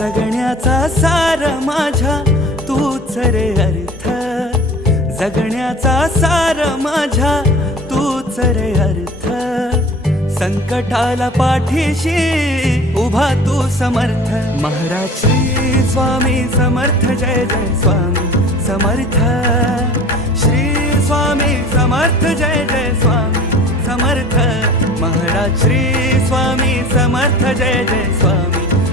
जगण्याचा सार माझ्या तूच रे अर्थ. जगण्याचा सार माझ्या तूच रे अर्थ. संकटाला पाठीशी उभा तू समर्थ. महाराज श्री स्वामी समर्थ जय जय स्वामी समर्थ. श्री स्वामी समर्थ जय जय स्वामी समर्थ. महाराज श्री स्वामी समर्थ जय जय स्वामी